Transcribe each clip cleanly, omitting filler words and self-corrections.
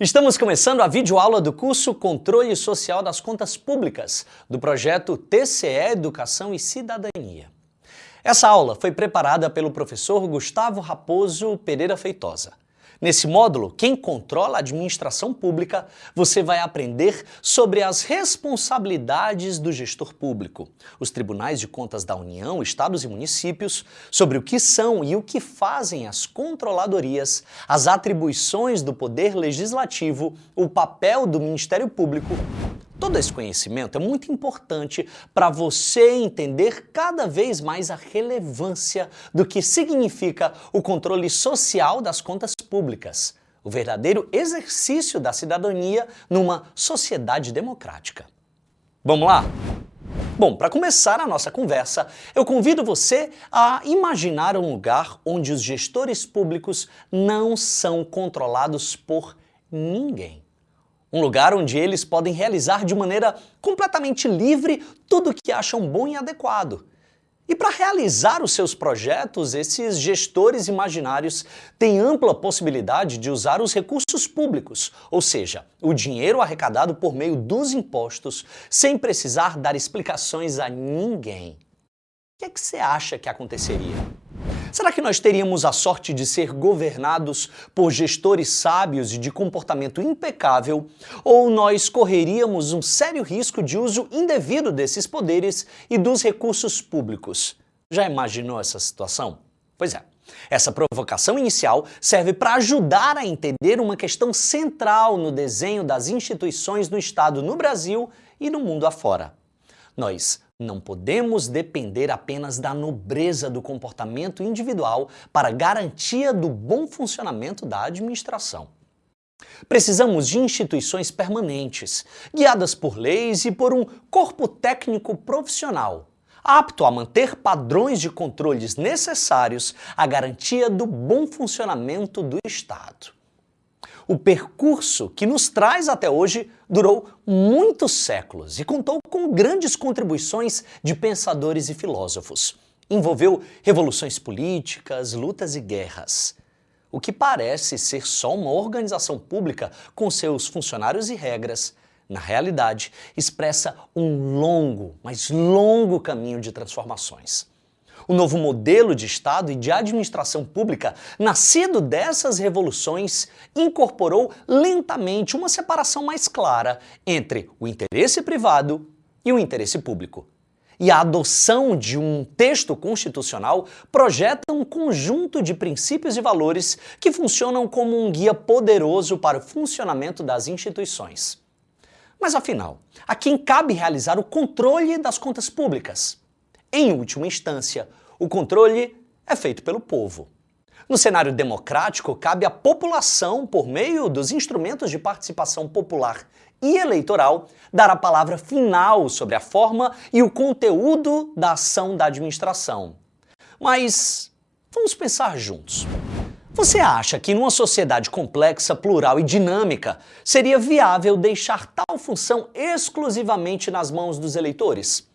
Estamos começando a videoaula do curso Controle Social das Contas Públicas, do projeto TCE Educação e Cidadania. Essa aula foi preparada pelo professor Gustavo Raposo Pereira Feitosa. Nesse módulo, Quem controla a administração pública, você vai aprender sobre as responsabilidades do gestor público, os tribunais de contas da União, estados e municípios, sobre o que são e o que fazem as controladorias, as atribuições do Poder Legislativo, o papel do Ministério Público. Todo esse conhecimento é muito importante para você entender cada vez mais a relevância do que significa o controle social das contas públicas, o verdadeiro exercício da cidadania numa sociedade democrática. Vamos lá? Bom, para começar a nossa conversa, eu convido você a imaginar um lugar onde os gestores públicos não são controlados por ninguém. Um lugar onde eles podem realizar de maneira completamente livre tudo o que acham bom e adequado. E para realizar os seus projetos, esses gestores imaginários têm ampla possibilidade de usar os recursos públicos, ou seja, o dinheiro arrecadado por meio dos impostos, sem precisar dar explicações a ninguém. O que é que você acha que aconteceria? Será que nós teríamos a sorte de ser governados por gestores sábios e de comportamento impecável, ou nós correríamos um sério risco de uso indevido desses poderes e dos recursos públicos? Já imaginou essa situação? Pois é. Essa provocação inicial serve para ajudar a entender uma questão central no desenho das instituições no Estado no Brasil e no mundo afora. Nós não podemos depender apenas da nobreza do comportamento individual para garantia do bom funcionamento da administração. Precisamos de instituições permanentes, guiadas por leis e por um corpo técnico profissional, apto a manter padrões de controles necessários à garantia do bom funcionamento do Estado. O percurso que nos traz até hoje durou muitos séculos e contou com grandes contribuições de pensadores e filósofos. Envolveu revoluções políticas, lutas e guerras. O que parece ser só uma organização pública com seus funcionários e regras, na realidade, expressa um longo, mas longo caminho de transformações. O novo modelo de Estado e de administração pública, nascido dessas revoluções, incorporou lentamente uma separação mais clara entre o interesse privado e o interesse público. E a adoção de um texto constitucional projeta um conjunto de princípios e valores que funcionam como um guia poderoso para o funcionamento das instituições. Mas afinal, a quem cabe realizar o controle das contas públicas? Em última instância, o controle é feito pelo povo. No cenário democrático, cabe à população, por meio dos instrumentos de participação popular e eleitoral, dar a palavra final sobre a forma e o conteúdo da ação da administração. Mas vamos pensar juntos. Você acha que numa sociedade complexa, plural e dinâmica, seria viável deixar tal função exclusivamente nas mãos dos eleitores?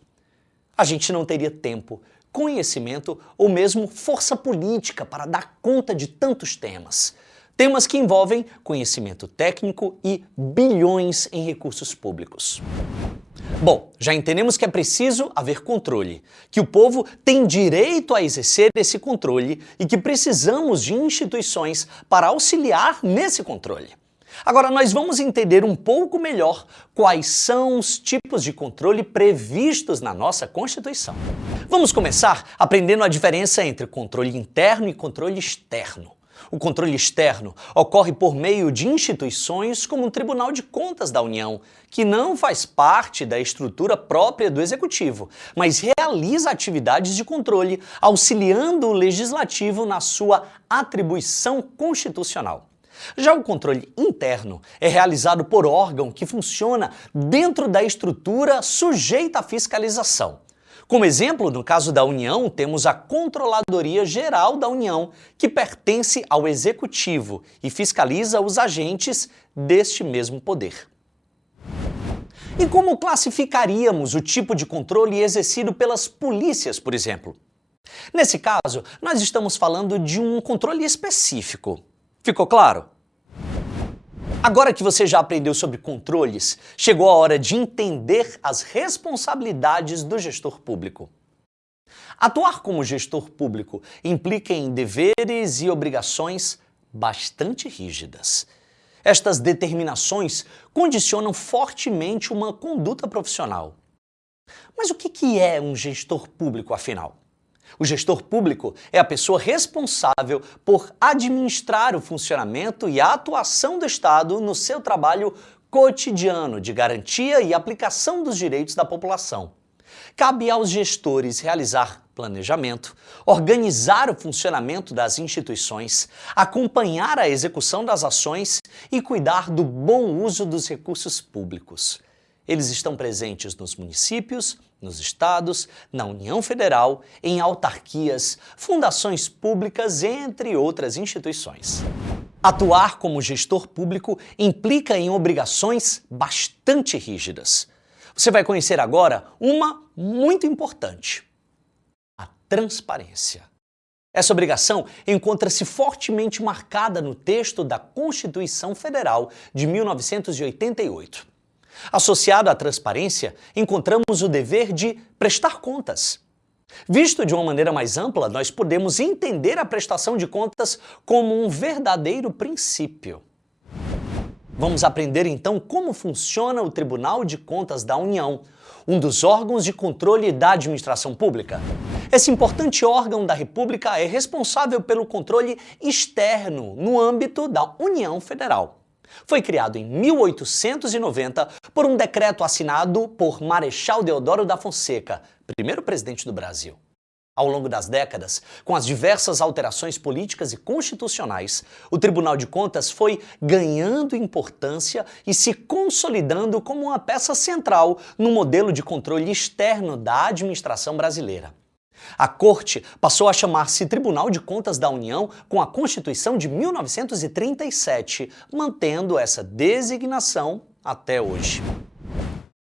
A gente não teria tempo, conhecimento ou mesmo força política para dar conta de tantos temas. Temas que envolvem conhecimento técnico e bilhões em recursos públicos. Bom, já entendemos que é preciso haver controle, que o povo tem direito a exercer esse controle e que precisamos de instituições para auxiliar nesse controle. Agora, nós vamos entender um pouco melhor quais são os tipos de controle previstos na nossa Constituição. Vamos começar aprendendo a diferença entre controle interno e controle externo. O controle externo ocorre por meio de instituições como o Tribunal de Contas da União, que não faz parte da estrutura própria do Executivo, mas realiza atividades de controle, auxiliando o Legislativo na sua atribuição constitucional. Já o controle interno é realizado por órgão que funciona dentro da estrutura sujeita à fiscalização. Como exemplo, no caso da União, temos a Controladoria Geral da União, que pertence ao Executivo e fiscaliza os agentes deste mesmo poder. E como classificaríamos o tipo de controle exercido pelas polícias, por exemplo? Nesse caso, nós estamos falando de um controle específico. Ficou claro? Agora que você já aprendeu sobre controles, chegou a hora de entender as responsabilidades do gestor público. Atuar como gestor público implica em deveres e obrigações bastante rígidas. Estas determinações condicionam fortemente uma conduta profissional. Mas o que é um gestor público, afinal? O gestor público é a pessoa responsável por administrar o funcionamento e a atuação do Estado no seu trabalho cotidiano de garantia e aplicação dos direitos da população. Cabe aos gestores realizar planejamento, organizar o funcionamento das instituições, acompanhar a execução das ações e cuidar do bom uso dos recursos públicos. Eles estão presentes nos municípios, nos estados, na União Federal, em autarquias, fundações públicas, entre outras instituições. Atuar como gestor público implica em obrigações bastante rígidas. Você vai conhecer agora uma muito importante: a transparência. Essa obrigação encontra-se fortemente marcada no texto da Constituição Federal de 1988. Associado à transparência, encontramos o dever de prestar contas. Visto de uma maneira mais ampla, nós podemos entender a prestação de contas como um verdadeiro princípio. Vamos aprender então como funciona o Tribunal de Contas da União, um dos órgãos de controle da administração pública. Esse importante órgão da República é responsável pelo controle externo no âmbito da União Federal. Foi criado em 1890 por um decreto assinado por Marechal Deodoro da Fonseca, primeiro presidente do Brasil. Ao longo das décadas, com as diversas alterações políticas e constitucionais, o Tribunal de Contas foi ganhando importância e se consolidando como uma peça central no modelo de controle externo da administração brasileira. A Corte passou a chamar-se Tribunal de Contas da União com a Constituição de 1937, mantendo essa designação até hoje.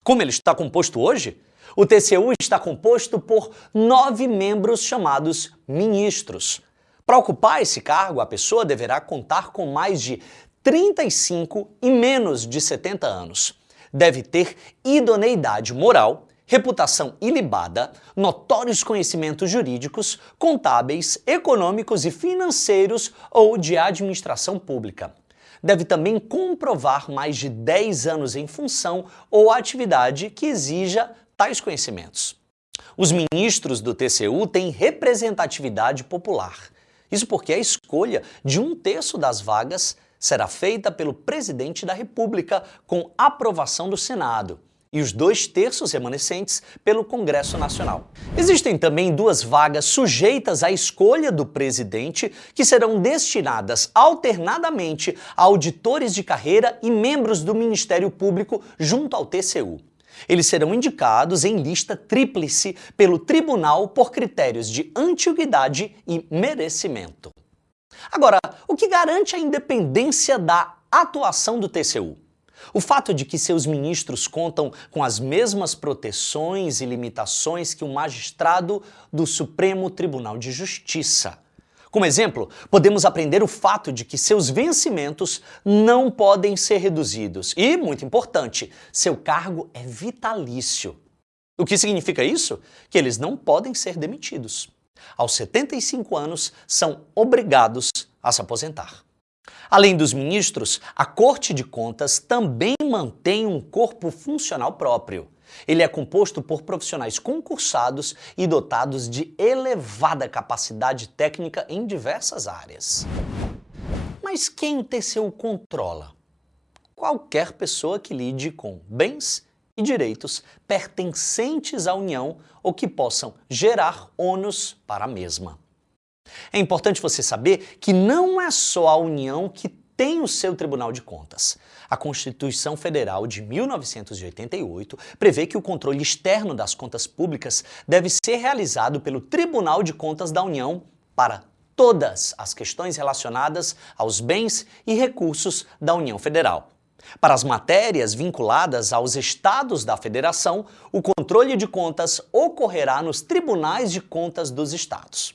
Como ele está composto hoje? O TCU está composto por 9 membros chamados ministros. Para ocupar esse cargo, a pessoa deverá contar com mais de 35 e menos de 70 anos. Deve ter idoneidade moral, reputação ilibada, notórios conhecimentos jurídicos, contábeis, econômicos e financeiros ou de administração pública. Deve também comprovar mais de 10 anos em função ou atividade que exija tais conhecimentos. Os ministros do TCU têm representatividade popular. Isso porque a escolha de 1/3 das vagas será feita pelo presidente da República com aprovação do Senado e os 2/3 remanescentes pelo Congresso Nacional. Existem também 2 vagas sujeitas à escolha do presidente que serão destinadas alternadamente a auditores de carreira e membros do Ministério Público junto ao TCU. Eles serão indicados em lista tríplice pelo tribunal por critérios de antiguidade e merecimento. Agora, o que garante a independência da atuação do TCU? O fato de que seus ministros contam com as mesmas proteções e limitações que um magistrado do Supremo Tribunal de Justiça. Como exemplo, podemos aprender o fato de que seus vencimentos não podem ser reduzidos e, muito importante, seu cargo é vitalício. O que significa isso? Que eles não podem ser demitidos. Aos 75 anos, são obrigados a se aposentar. Além dos ministros, a Corte de Contas também mantém um corpo funcional próprio. Ele é composto por profissionais concursados e dotados de elevada capacidade técnica em diversas áreas. Mas quem o TCU controla? Qualquer pessoa que lide com bens e direitos pertencentes à União ou que possam gerar ônus para a mesma. É importante você saber que não é só a União que tem o seu Tribunal de Contas. A Constituição Federal de 1988 prevê que o controle externo das contas públicas deve ser realizado pelo Tribunal de Contas da União para todas as questões relacionadas aos bens e recursos da União Federal. Para as matérias vinculadas aos estados da Federação, o controle de contas ocorrerá nos tribunais de contas dos estados.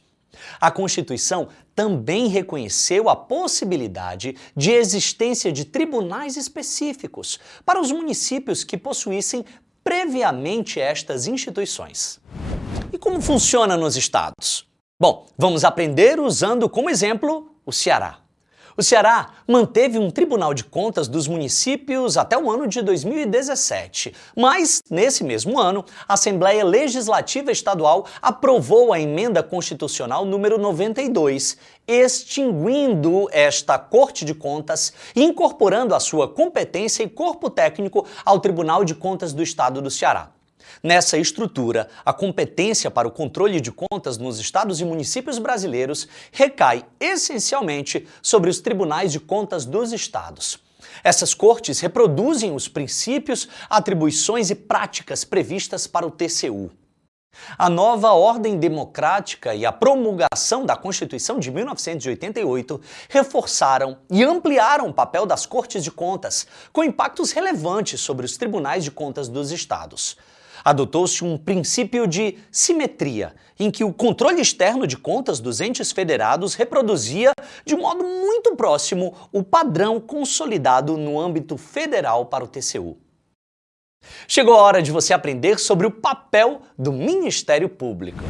A Constituição também reconheceu a possibilidade de existência de tribunais específicos para os municípios que possuíssem previamente estas instituições. E como funciona nos estados? Bom, vamos aprender usando como exemplo o Ceará. O Ceará manteve um Tribunal de Contas dos municípios até o ano de 2017, mas, nesse mesmo ano, a Assembleia Legislativa Estadual aprovou a Emenda Constitucional número 92, extinguindo esta Corte de Contas e incorporando a sua competência e corpo técnico ao Tribunal de Contas do Estado do Ceará. Nessa estrutura, a competência para o controle de contas nos estados e municípios brasileiros recai essencialmente sobre os tribunais de contas dos estados. Essas cortes reproduzem os princípios, atribuições e práticas previstas para o TCU. A nova ordem democrática e a promulgação da Constituição de 1988 reforçaram e ampliaram o papel das Cortes de Contas, com impactos relevantes sobre os tribunais de contas dos estados. Adotou-se um princípio de simetria, em que o controle externo de contas dos entes federados reproduzia, de modo muito próximo, o padrão consolidado no âmbito federal para o TCU. Chegou a hora de você aprender sobre o papel do Ministério Público.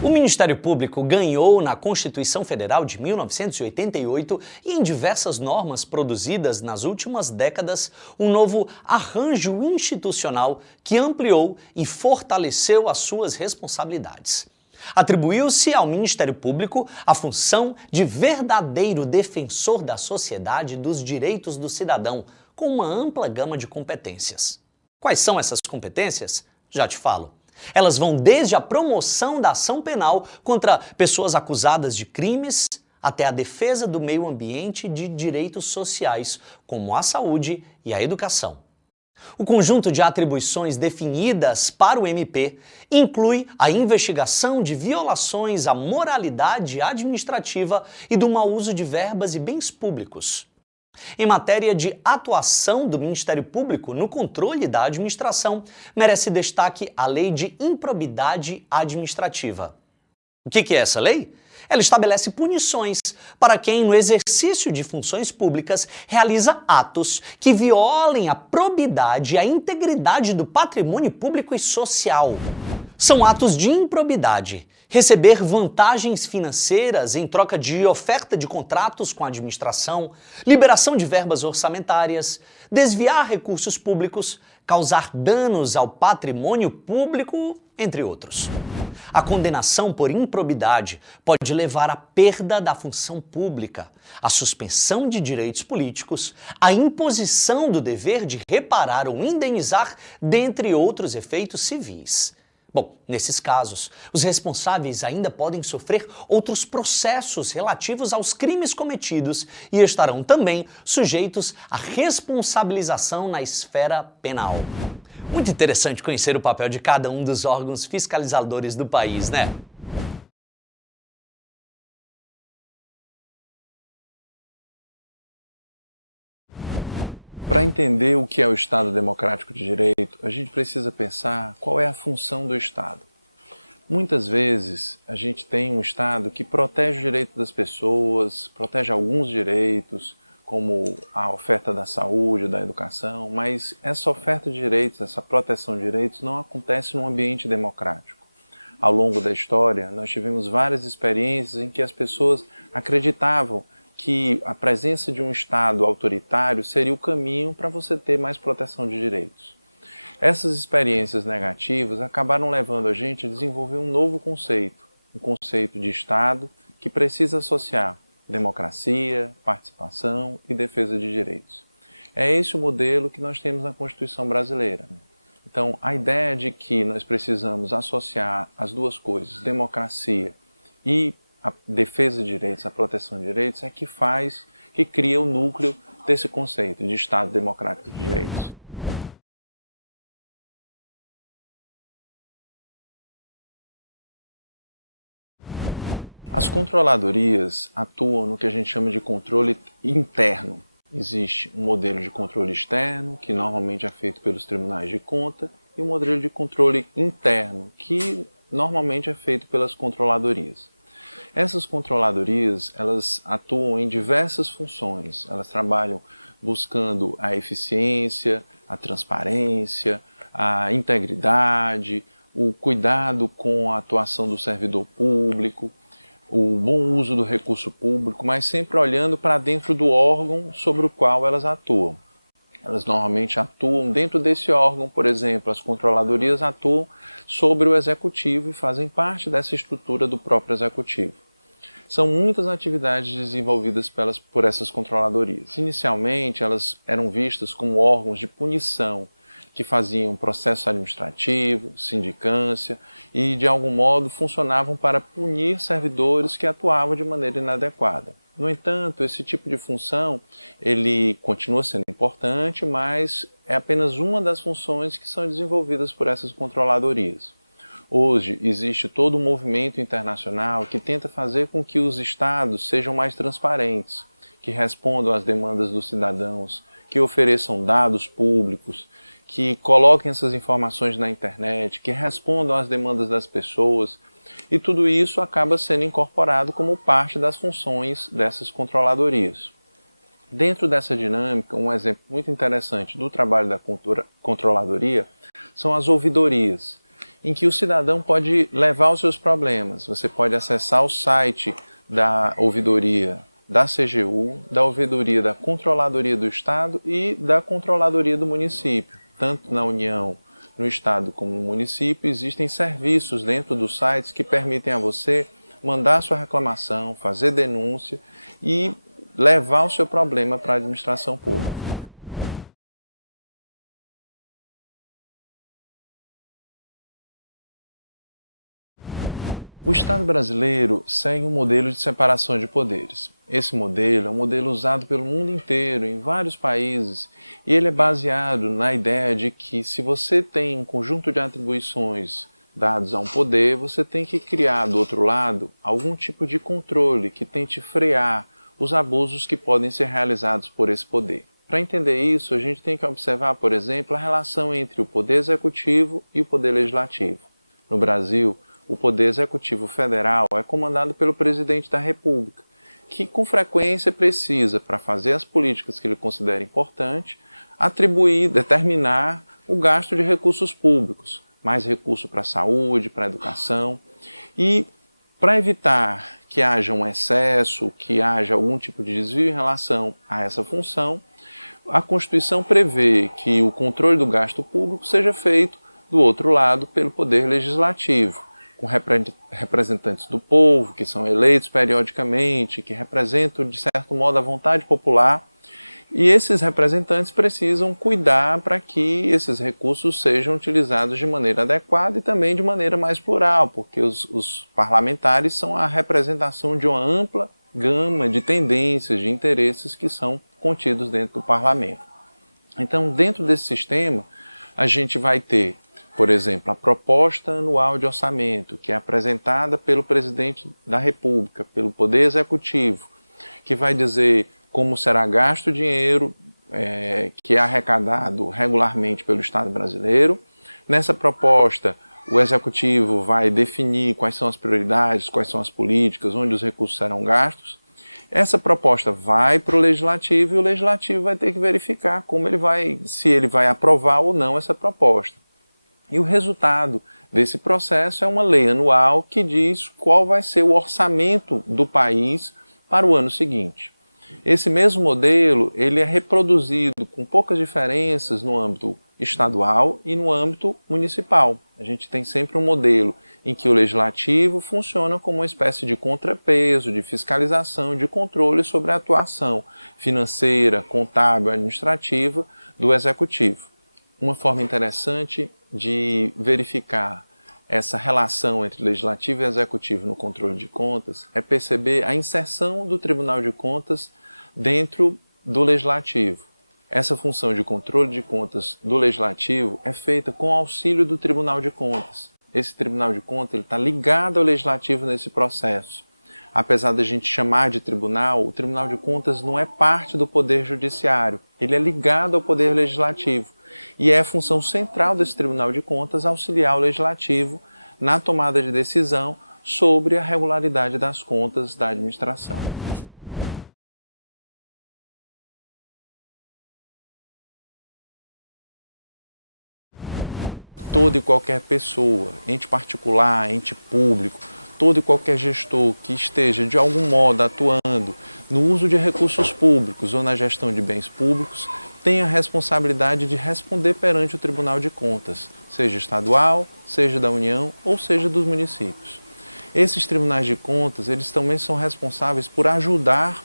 O Ministério Público ganhou na Constituição Federal de 1988 e em diversas normas produzidas nas últimas décadas um novo arranjo institucional que ampliou e fortaleceu as suas responsabilidades. Atribuiu-se ao Ministério Público a função de verdadeiro defensor da sociedade e dos direitos do cidadão, com uma ampla gama de competências. Quais são essas competências? Já te falo. Elas vão desde a promoção da ação penal contra pessoas acusadas de crimes até a defesa do meio ambiente e de direitos sociais, como a saúde e a educação. O conjunto de atribuições definidas para o MP inclui a investigação de violações à moralidade administrativa e do mau uso de verbas e bens públicos. Em matéria de atuação do Ministério Público no controle da administração, merece destaque a Lei de Improbidade Administrativa. O que é essa lei? Ela estabelece punições para quem, no exercício de funções públicas, realiza atos que violem a probidade e a integridade do patrimônio público e social. São atos de improbidade. Receber vantagens financeiras em troca de oferta de contratos com a administração, liberação de verbas orçamentárias, desviar recursos públicos, causar danos ao patrimônio público, entre outros. A condenação por improbidade pode levar à perda da função pública, à suspensão de direitos políticos, à imposição do dever de reparar ou indenizar, dentre outros efeitos civis. Bom, nesses casos, os responsáveis ainda podem sofrer outros processos relativos aos crimes cometidos e estarão também sujeitos à responsabilização na esfera penal. Muito interessante conhecer o papel de cada um dos órgãos fiscalizadores do país, né? Para entender o que é o Estado Democrático de Direito, a gente precisa pensar qual é a função do Estado. Muitas vezes a gente tem um Estado que protege o direito das pessoas, protege alguns direitos, como a oferta da saúde, da educação, mas essa oferta de direitos, essa proteção de direitos não acontece num ambiente democrático. Ao longo da história, nós tivemos várias experiências em que as pessoas acreditavam que a presença de um Estado autoritário seria o caminho para você ter mais proteção de direitos. Essas experiências negativas acabaram levando a gente a desenvolver um novo conceito, um conceito de Estado que precisa associar democracia, participação e defesa de direitos. É esse o modelo que nós temos na Constituição brasileira. Então, a ideia de que nós precisamos associar as duas coisas, democracia e a defesa de direitos, a proteção de direitos, é que cria o núcleo desse conceito de Estado Democrático de Direitos. As controladorias atuam no que a gente chama de controle interno. Existe um modelo de controle externo, que normalmente é feito pelos tribunais de conta, e um modelo de controle interno, que normalmente é feito pelas controladorias. Essas controladorias, elas atuam em diversas funções. Elas trabalham buscando a eficiência, a transparência, a integridade, o cuidado com a atuação do servidor público, o bom uso do recurso público, mas sempre olhando para dentro do órgão sobre o qual elas atuam. Elas normalmente atuam dentro desse órgão, por exemplo, as controladorias atuam sobre o executivo e fazem parte dessa estrutura do próprio executivo. São muitas atividades desenvolvidas por essas controladorias. Inicialmente, elas eram vistas como órgãos de punição, que faziam processo administrativo, sindicância e, de algum modo, funcionavam para punir servidores que atuavam de maneira inadequada. No entanto, esse tipo de função, ele continua sendo importante, mas é apenas uma das funções que são desenvolvidas por essas controladorias. Hoje, existe todo um movimento internacional que tenta fazer com que os estados sejam mais transparentes, que respondam às demandas dos cidadãos, que ofereçam dados públicos, que coloquem essas informações na internet, que respondam às demandas das pessoas, e tudo isso acaba sendo incorporado como parte das funções dessas controladorias. Dentro dessa dinâmica, um exemplo muito interessante do trabalho da controladoria são as ouvidorias, em que o cidadão pode levar os seus problemas. Você pode acessar o site da ouvidoria da CGU, da ouvidoria da Controladoria do Estado e da Controladoria do Município. Tanto na União, no Estado como no município, existem serviços dentro dos sites que permitem a você mandar sua reclamação, fazer denúncia e levar o seu problema para a administração pública. O Estado brasileiro segue um modelo de separação de poderes. Esse modelo é um modelo usado pelo mundo inteiro, em vários países, e ele é baseado na ideia de que se você tem um conjunto de atribuições dados a um poder, você tem que criar do outro lado algum tipo de controle que tente frear os abusos que podem ser realizados por esse poder. Para entender isso, a gente tem que observar, por exemplo, a relação entre o poder executivo e o poder legislativo. No Brasil, o Poder Executivo Federal é comandado pelo Presidente da República, que com frequência precisa, para fazer as políticas que ele considera importantes, atribuir, determinar o gasto de recursos públicos, mais recurso para a saúde, para a educação, e para evitar que haja um excesso, que haja algum tipo de desvio em relação a essa função, a Constituição prevê que o controle do gasto público seja feito do outro lado pelo Poder Legislativo, com representantes do povo, que são eleitos periodicamente, que representam, de certo modo, a vontade popular. E esses representantes precisam cuidar para que esses recursos sejam utilizados de maneira adequada e também de maneira mais plural, porque os parlamentares são a representação de uma ampla gama de tendências, de interesses que são contidos dentro do parlamento. Então, dentro desse sistema, a gente vai ter, por exemplo, a proposta anual de orçamento, que é apresentada pelo Presidente da República, pelo Poder Executivo, que vai dizer como será gasto o dinheiro que é arrecadado regularmente pelo Estado brasileiro. Nessa proposta, o Executivo vai definir quais são as prioridades, quais são as políticas, onde os recursos serão gastos. Essa proposta vai para o Legislativo e o Legislativo vai ter que verificar se ele vai aprovar ou não essa proposta. E o resultado desse processo é uma lei anual que diz qual vai ser o orçamento do país para o ano seguinte. Esse mesmo modelo ele é reproduzido com poucas diferenças no âmbito estadual e no âmbito municipal. A gente tem sempre um modelo em que o legislativo funciona como uma espécie de contrapeso, de fiscalização, de controle sobre a atuação financeira, contábil, administrativa do executivo. Uma forma interessante de verificar essa relação entre legislativo e executivo no controle de contas é perceber a inserção do Tribunal de Contas dentro do legislativo. Essa função de controle de contas do legislativo é feita com auxílio do Tribunal de Contas. Esse Tribunal de Contas está ligado ao legislativo nesse processo. Apesar da gente chamar de tribunal, o Tribunal de Contas não é parte do Poder Judiciário. Ele é ligado ao Poder Legislativo. E é a função central desse Tribunal de Contas auxiliar o Legislativo na tomada de decisão sobre a regularidade das contas da administração. Toda e qualquer pessoa, ente particular, ente público, todo e qualquer gestor que esteja de algum modo atuando no uso de recursos públicos ou na gestão de bens públicos tem a responsabilidade de responder perante o Tribunal de Contas, seja estadual, seja da União ou seja dos municípios. Esses tribunais de contas, eles também são responsáveis por ajudar,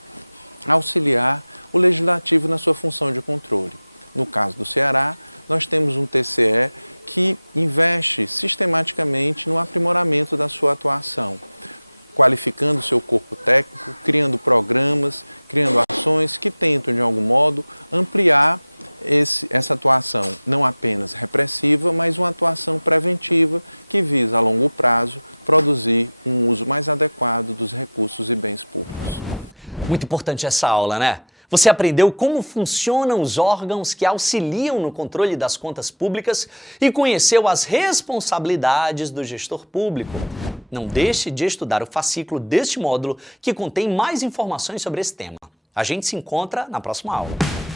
auxiliar o legislativo na sua função de controle. No caso do Ceará, nós temos um TCE que investe sistematicamente no aprimoramento da sua atuação, qualificando seu corpo técnico, criando programas, criando ações que tentam, de algum modo, ampliar essa atuação, não apenas repressiva, mas uma atuação preventiva que visa, a longo prazo, produzir um uso mais adequado dos recursos e bens públicos. Muito importante essa aula, né? Você aprendeu como funcionam os órgãos que auxiliam no controle das contas públicas e conheceu as responsabilidades do gestor público. Não deixe de estudar o fascículo deste módulo que contém mais informações sobre esse tema. A gente se encontra na próxima aula.